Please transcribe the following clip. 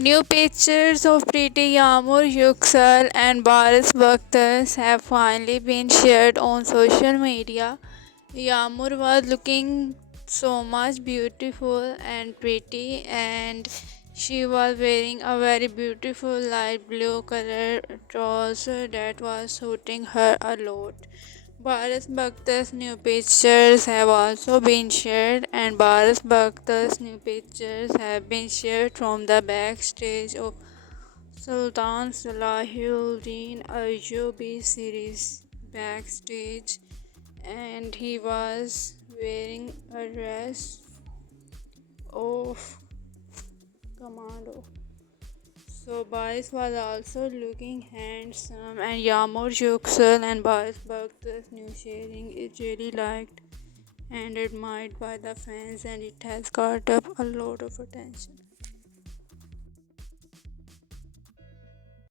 New pictures of pretty Yagmur Yuksel and Baris Baktas have finally been shared on social media. Yagmur was looking so much beautiful and pretty, and she was wearing a very beautiful light blue color trouser that was suiting her a lot. Baris Baktas' new pictures have also been shared, and Baris Baktas' new pictures have been shared from the backstage of Sultan Salahuddin Ayyubi series backstage, and he was wearing a dress of commando. So Baris was also looking handsome, and Yagmur Yuksel and Baris Baktas' new sharing is really liked and admired by the fans, and it has got up a lot of attention.